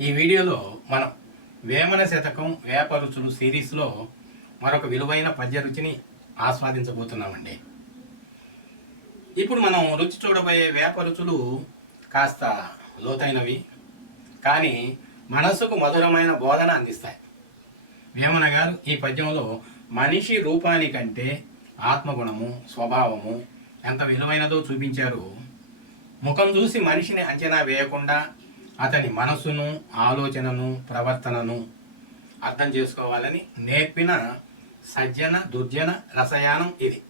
ఈ వీడియోలో మనం వేమన శతకం వేప రుచులు సిరీస్లో మరొక విలువైన పద్య రుచిని ఆస్వాదించబోతున్నామండి. ఇప్పుడు మనం రుచి చూడబోయే వేప రుచులు కాస్త లోతైనవి కానీ మనసుకు మధురమైన బోధన అందిస్తాయి. వేమన గారు ఈ పద్యంలో మనిషి రూపానికంటే ఆత్మగుణము స్వభావము ఎంత విలువైనదో చూపించారు. ముఖం చూసి మనిషిని అంచనా వేయకుండా అతని మనసును ఆలోచనను ప్రవర్తనను అర్థం చేసుకోవాలని నేర్పిన సజ్జన దుర్జన రసయానం ఇది.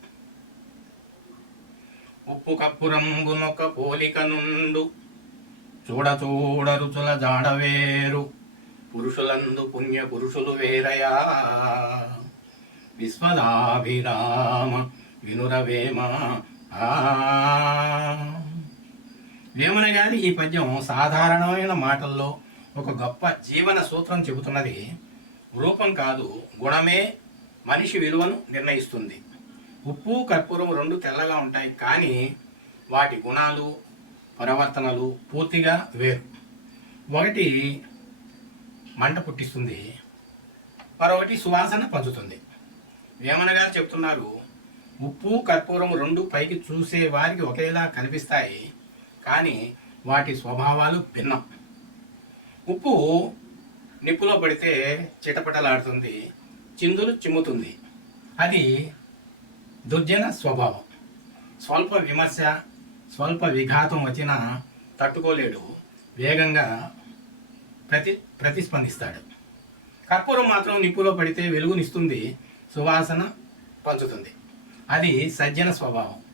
ఉప్పు కప్పురంబునొక పోలిక నుండు చూడ చూడ రుచుల జాడవేరు పురుషులందు పుణ్య పురుషులు వేరయా. విశ్వదాభిరామ వినురవేమ. ఆ వేమన గారి ఈ పద్యం సాధారణమైన మాటల్లో ఒక గొప్ప జీవన సూత్రం చెబుతున్నది. రూపం కాదు గుణమే మనిషి విలువను నిర్ణయిస్తుంది. ఉప్పు కర్పూరం రెండు తెల్లగా ఉంటాయి కానీ వాటి గుణాలు ప్రవర్తనలు పూర్తిగా వేరు. ఒకటి మంట పుట్టిస్తుంది మరొకటి సువాసన పంచుతుంది. వేమన గారు చెప్తున్నారు ఉప్పు కర్పూరం రెండు పైకి చూసే వారికి ఒకేలా కనిపిస్తాయి కానీ వాటి స్వభావాలు భిన్నం. ఉప్పు నిప్పులో పడితే చిటపటలాడుతుంది చిందులు చిమ్ముతుంది. అది దుర్జన స్వభావం. స్వల్ప విమర్శ స్వల్ప విఘాతం వచ్చినా తట్టుకోలేడు వేగంగా ప్రతి ప్రతిస్పందిస్తాడు. కర్పూరం మాత్రం నిప్పులో పడితే వెలుగునిస్తుంది సువాసన పంచుతుంది. అది సజ్జన స్వభావం.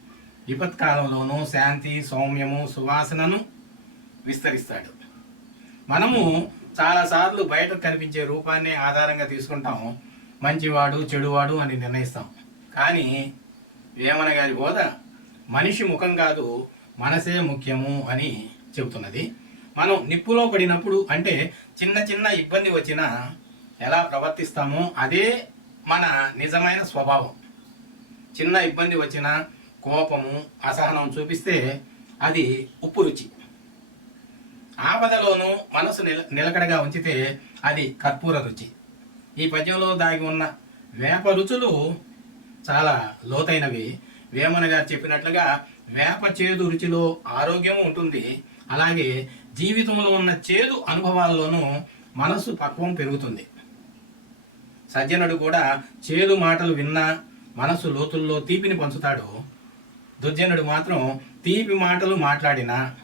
విపత్కాలంలోనూ శాంతి సౌమ్యము సువాసనను విస్తరిస్తాడు. మనము చాలాసార్లు బయటకు కనిపించే రూపాన్ని ఆధారంగా తీసుకుంటాం మంచివాడు చెడువాడు అని నిర్ణయిస్తాం. కానీ వేమన గారి బోధ మనిషి ముఖం కాదు మనసే ముఖ్యము అని చెబుతున్నది. మనం నిప్పులో పడినప్పుడు అంటే చిన్న చిన్న ఇబ్బంది వచ్చినా ఎలా ప్రవర్తిస్తామో అదే మన నిజమైన స్వభావం. చిన్న ఇబ్బంది వచ్చినా కోపము అసహనం చూపిస్తే అది ఉప్పు రుచి. ఆపదలోనూ మనసు నిల నిలకడగా ఉంచితే అది కర్పూర రుచి. ఈ పద్యంలో దాగి ఉన్న వేప రుచులు చాలా లోతైనవి. వేమన గారు చెప్పినట్లుగా వేప చేదు రుచిలో ఆరోగ్యం ఉంటుంది. అలాగే జీవితంలో ఉన్న చేదు అనుభవాల్లోనూ మనసు పక్వం పెరుగుతుంది. సజ్జనుడు కూడా చేదు మాటలు విన్నా మనసు లోతుల్లో తీపిని పంచుతాడు. దుర్జనుడు మాత్రం తీపి మాటలు మాట్లాడినా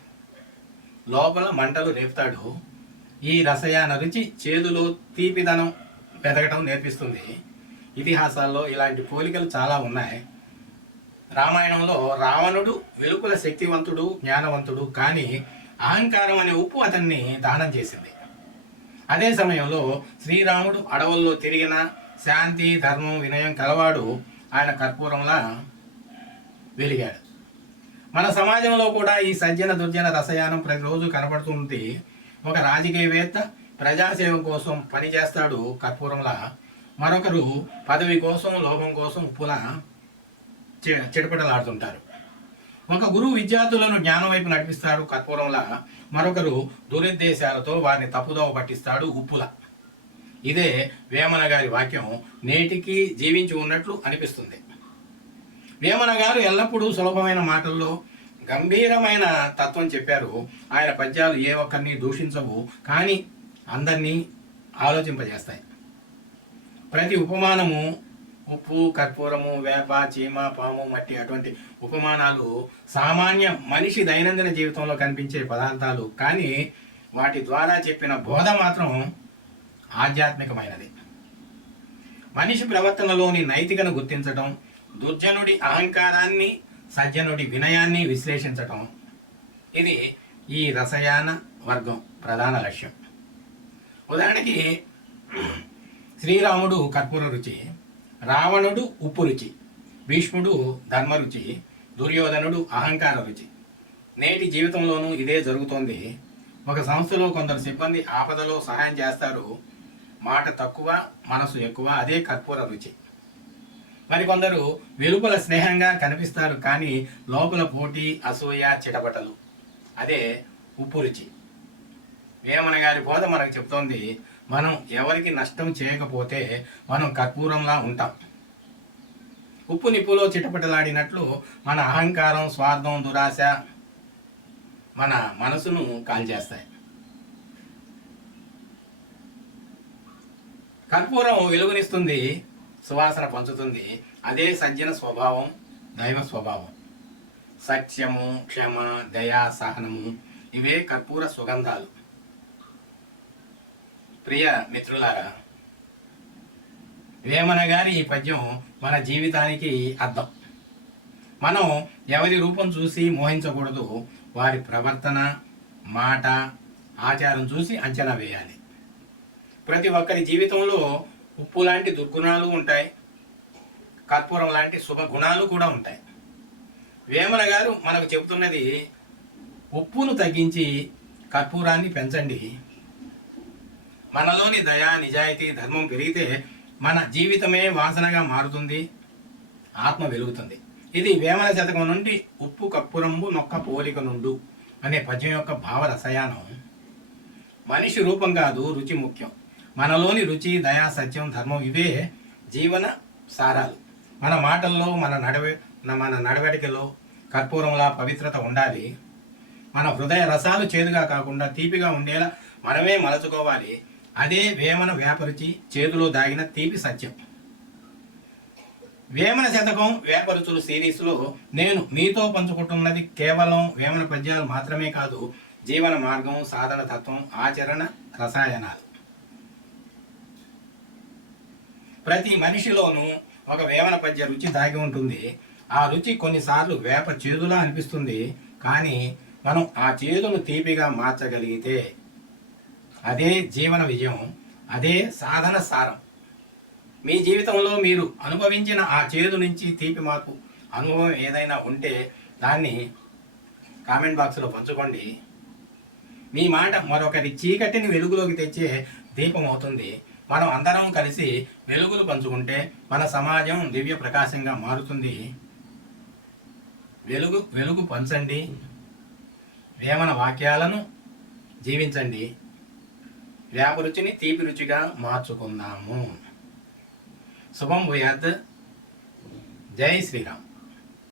లోపల మంటలు రేపుతాడు. ఈ రసయాన రుచి చేదులో తీపిదనం పెదగటం నేర్పిస్తుంది. ఇతిహాసాల్లో ఇలాంటి పోలికలు చాలా ఉన్నాయి. రామాయణంలో రావణుడు వెలుపల శక్తివంతుడు జ్ఞానవంతుడు కానీ అహంకారం అనే ఉప్పు అతన్ని దానం చేసింది. అదే సమయంలో శ్రీరాముడు అడవుల్లో తిరిగిన శాంతి ధర్మం వినయం కలవాడు ఆయన కర్పూరంలా వెలిగాడు. మన సమాజంలో కూడా ఈ సజ్జన దుర్జన రసయానం ప్రతిరోజు కనబడుతుంది ఒక రాజకీయవేత్త ప్రజాసేవ కోసం పనిచేస్తాడు కర్పూరంలా. మరొకరు పదవి కోసం లోభం కోసం ఉప్పులా చె- ఒక గురువు విద్యార్థులను జ్ఞానం వైపు నడిపిస్తాడు కర్పూరంలా. మరొకరు దురుద్దేశాలతో వారిని తప్పుదోవ పట్టిస్తాడు ఉప్పుల. ఇదే వేమన గారి వాక్యం నేటికి జీవించి ఉన్నట్లు అనిపిస్తుంది. వేమన గారు ఎల్లప్పుడూ సులభమైన మాటల్లో గంభీరమైన తత్వం చెప్పారు. ఆయన పద్యాలు ఏ ఒక్కరిని దూషించవు కానీ అందరినీ ఆలోచింపజేస్తాయి. ప్రతి ఉపమానము ఉప్పు కర్పూరము వేప చీమ పాము మట్టి అటువంటి ఉపమానాలు సామాన్య మనిషి దైనందిన జీవితంలో కనిపించే పదార్థాలు కానీ వాటి ద్వారా చెప్పిన బోధ మాత్రం ఆధ్యాత్మికమైనది. మనిషి ప్రవర్తనలోని నైతికను గుర్తించటం దుర్జనుడి అహంకారాన్ని సజ్జనుడి వినయాన్ని విశ్లేషించటం. ఇది ఈ రసయాన వర్గం ప్రధాన లక్ష్యం. ఉదాహరణకి శ్రీరాముడు కర్పూర రుచి రావణుడు ఉప్పు రుచి భీష్ముడు ధర్మ రుచి దుర్యోధనుడు అహంకార రుచి. నేటి జీవితంలోనూ ఇదే జరుగుతోంది. ఒక సంస్థలో కొందరు సిబ్బంది ఆపదలో సహాయం చేస్తారు. మాట తక్కువ మనసు ఎక్కువ అదే కర్పూర రుచి. మరికొందరు వెలుపల స్నేహంగా కనిపిస్తారు కానీ లోపల పోటీ అసూయ చిటపటలు. అదే ఉప్పు రుచి వేమన గారి బోధ మనకు చెప్తోంది మనం ఎవరికి నష్టం చేయకపోతే మనం కర్పూరంలా ఉంటాం. ఉప్పు నిప్పులో చిటపటలాడినట్లు మన అహంకారం స్వార్థం దురాశ మన మనసును కాల్చేస్తాయి. కర్పూరం వెలుగునిస్తుంది సువాసన పంచుతుంది. అదే సజ్జన స్వభావం దైవ స్వభావం. సత్యము క్షమ దయా సహనము ఇవే కర్పూర సుగంధాలు. ప్రియ మిత్రులారా వేమన గారి ఈ పద్యం మన జీవితానికి అర్థం. మనం ఎవరి రూపం చూసి మోహించకూడదు వారి ప్రవర్తన మాట ఆచారం చూసి అంచనా వేయాలి. ప్రతి ఒక్కరి జీవితంలో ఉప్పు లాంటి దుర్గుణాలు ఉంటాయి. కర్పూరం లాంటి శుభ గుణాలు కూడా ఉంటాయి. వేమన గారు మనకు చెబుతున్నది ఉప్పును తగ్గించి కర్పూరాన్ని పెంచండి. మనలోని దయా నిజాయితీ ధర్మం పెరిగితే మన జీవితమే వాసనగా మారుతుంది ఆత్మ వెలుగుతుంది. ఇది వేమన శతకం నుండి ఉప్పు కప్పురంబు నొక్క పోలిక నుండు అనే పద్యం యొక్క భావ రసయానం మనిషి రూపం కాదు రుచి ముఖ్యం. మనలోని రుచి దయా సత్యం ధర్మం ఇవే జీవన సారాలు. మన మాటల్లో మన నడవ మన నడవడికలో కర్పూరంలా పవిత్రత ఉండాలి. మన హృదయ రసాలు చేదుగా కాకుండా తీపిగా ఉండేలా మనమే మలచుకోవాలి. అదే వేమన వ్యాపరుచి చేతిలో దాగిన తీపి సత్యం. వేమన శతకం వేపరుచులు సిరీస్లో నేను మీతో పంచుకుంటున్నది కేవలం వేమన పద్యాలు మాత్రమే కాదు జీవన మార్గం సాధన తత్వం ఆచరణ రసాయనాలు. ప్రతి మనిషిలోనూ ఒక వేమన పద్య రుచి దాగి ఉంటుంది. ఆ రుచి కొన్నిసార్లు వేప చేదులా అనిపిస్తుంది. కానీ మనం ఆ చేదును తీపిగా మార్చగలిగితే అదే జీవన విజయం అదే సాధన సారం. మీ జీవితంలో మీరు అనుభవించిన ఆ చేదు నుంచి తీపి మార్పు అనుభవం ఏదైనా ఉంటే దాన్ని కామెంట్ బాక్స్లో పంచుకోండి. మీ మాట మరొకరి చీకటిని వెలుగులోకి తెచ్చే దీపం అవుతుంది. మనం అందరం కలిసి వెలుగులు పంచుకుంటే మన సమాజం దివ్య ప్రకాశంగా మారుతుంది. వెలుగు వెలుగు పంచండి. వేమన వాక్యాలను జీవించండి. వేప రుచిని తీపి రుచిగా మార్చుకుందాము. శుభం భూయాత్. జై శ్రీరామ్.